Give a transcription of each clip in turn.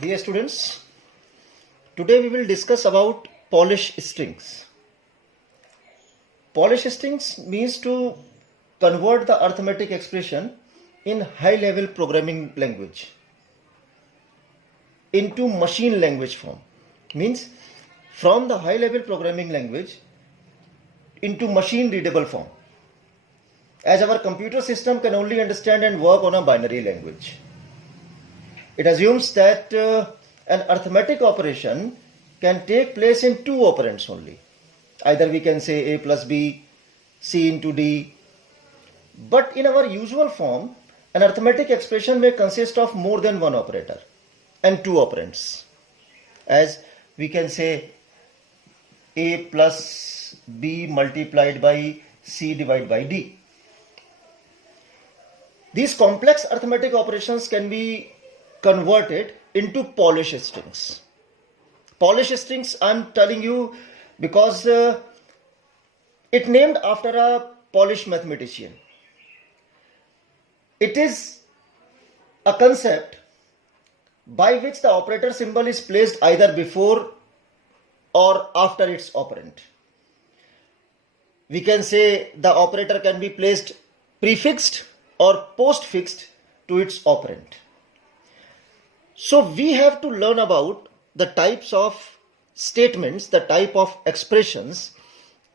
Dear students, today we will discuss about Polish strings. Polish strings means to convert the arithmetic expression in high-level programming language into machine language form. Means from the high-level programming language into machine-readable form. As our computer system can only understand and work on a binary language. It assumes that an arithmetic operation can take place in two operands only. Either we can say A plus B, C into D. But in our usual form, an arithmetic expression may consist of more than one operator and two operands. As we can say A plus B multiplied by C divided by D. These complex arithmetic operations can be converted into Polish strings. Polish strings I'm telling you because it named after a Polish mathematician. It is a concept by which the operator symbol is placed either before or after its operand. We can say the operator can be placed prefixed or postfixed to its operand. So we have to learn about the types of statements, the type of expressions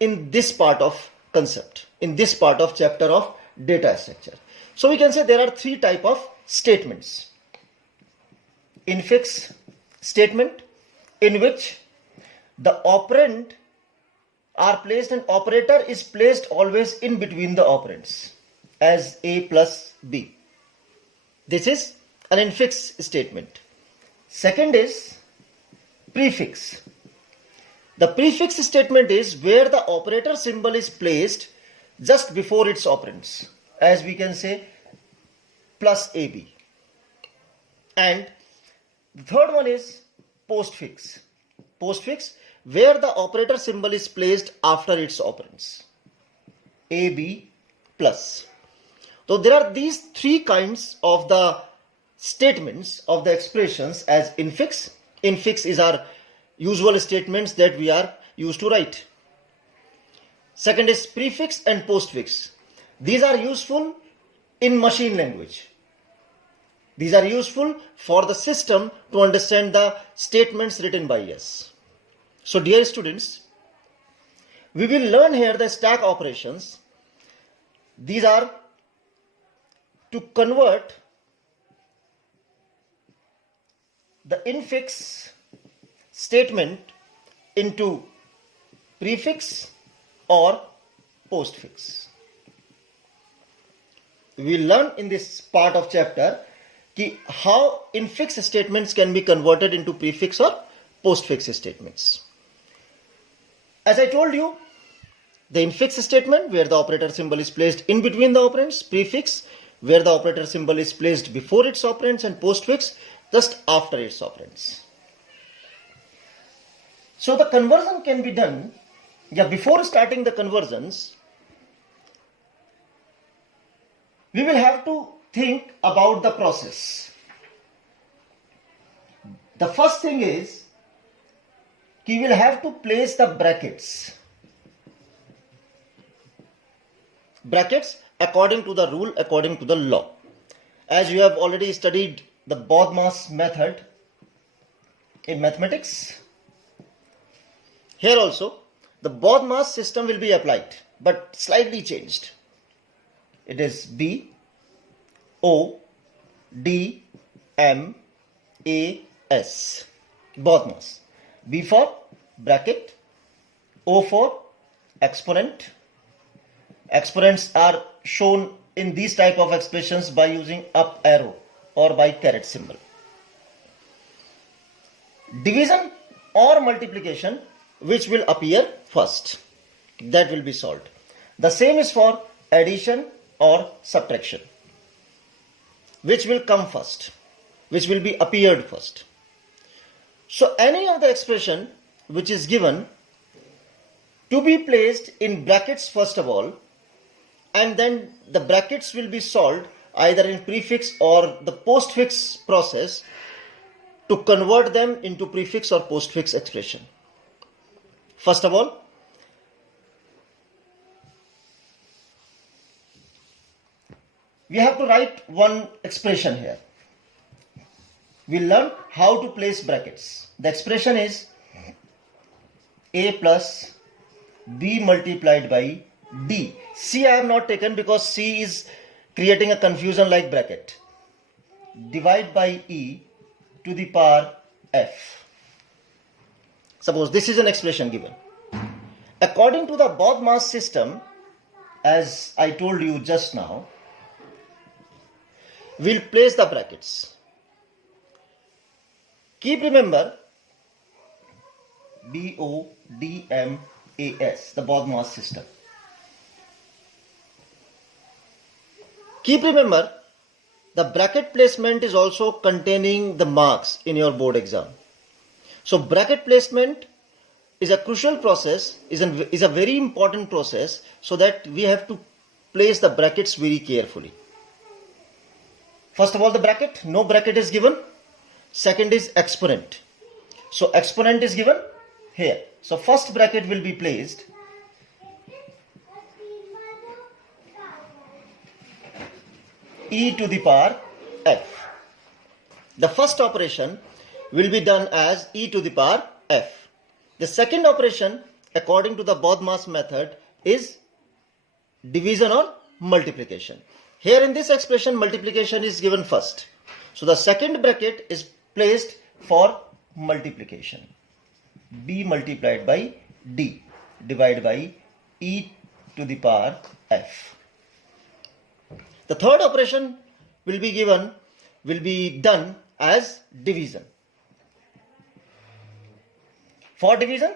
in this part of concept, in this part of chapter of data structure. So we can say there are three types of statements. Infix statement, in which the operand are placed and operator is placed always in between the operands as A plus B. This is an infix statement. Second is prefix. The prefix statement is where the operator symbol is placed just before its operands, as we can say plus AB. And the third one is postfix. Postfix, where the operator symbol is placed after its operands, AB plus. So there are these three kinds of the statements of the expressions as infix. Infix is our usual statements that we are used to write. Second is prefix and postfix. These are useful in machine language. These are useful for the system to understand the statements written by us. So dear students, we will learn here the stack operations. These are to convert the infix statement into prefix or postfix. We will learn in this part of chapter how infix statements can be converted into prefix or postfix statements. As I told you, the infix statement where the operator symbol is placed in between the operands, prefix where the operator symbol is placed before its operands, and postfix just after its operands. So the conversion can be done, before starting the conversions, we will have to think about the process. The first thing is, we will have to place the brackets. Brackets according to the rule, according to the law. As you have already studied the BODMAS method in mathematics, here also the BODMAS system will be applied but slightly changed. It is B, O, D, M, A, S. BODMAS. B for bracket, O for exponent. Exponents are shown in these type of expressions by using up arrow or by caret symbol. Division or multiplication, which will appear first, that will be solved. The same is for addition or subtraction, which will come first, which will be appeared first. So any of the expression which is given to be placed in brackets first of all, and then the brackets will be solved either in prefix or the postfix process to convert them into prefix or postfix expression. First of all, we have to write one expression here. We learn how to place brackets. The expression is A plus B multiplied by D. C I have not taken because C is creating a confusion like bracket. Divide by E to the power F. Suppose this is an expression given. According to the BODMAS system, as I told you just now, we'll place the brackets. Keep remember BODMAS, the BODMAS system. Keep remember the bracket placement is also containing the marks in your board exam. So bracket placement is a crucial process, is a very important process, so that we have to place the brackets very carefully. First of all, the bracket, no bracket is given. Second is exponent. So exponent is given here. So first bracket will be placed. E to the power F. The first operation will be done as E to the power F. The second operation, according to the BODMAS method, is division or multiplication. Here in this expression, multiplication is given first. So the second bracket is placed for multiplication. B multiplied by D divided by E to the power F. The third operation will be done as division. For division,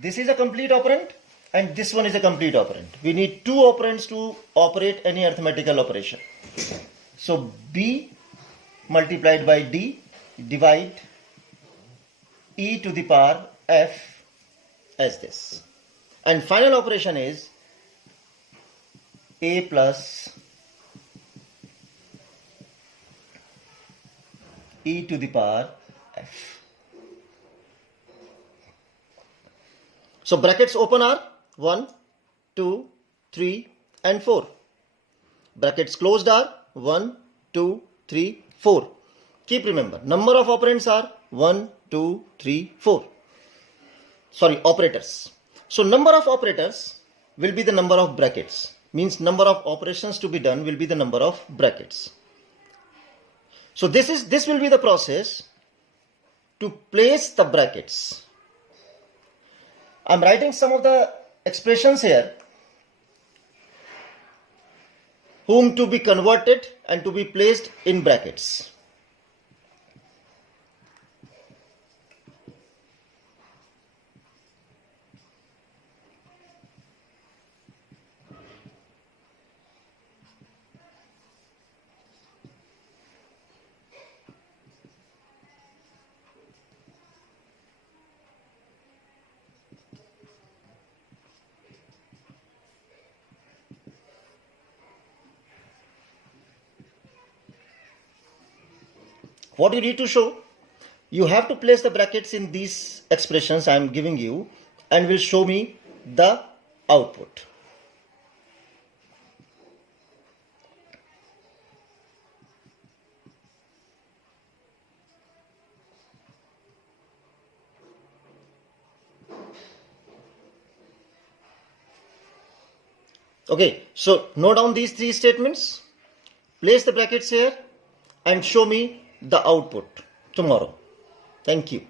this is a complete operand and this one is a complete operand. We need two operands to operate any arithmetical operation. So B multiplied by D divide E to the power F as this. And final operation is A plus E to the power F. So brackets open are 1, 2, 3 and 4. Brackets closed are 1, 2, 3, 4. Keep remember, number of operands are 1, 2, 3, 4. Sorry, operators. So number of operators will be the number of brackets. Means number of operations to be done will be the number of brackets. So this will be the process to place the brackets. I'm writing some of the expressions here, whom to be converted and to be placed in brackets. What you need to show, you have to place the brackets in these expressions I am giving you and will show me the output. Okay, so note down these three statements, place the brackets here and show me the output tomorrow. Thank you.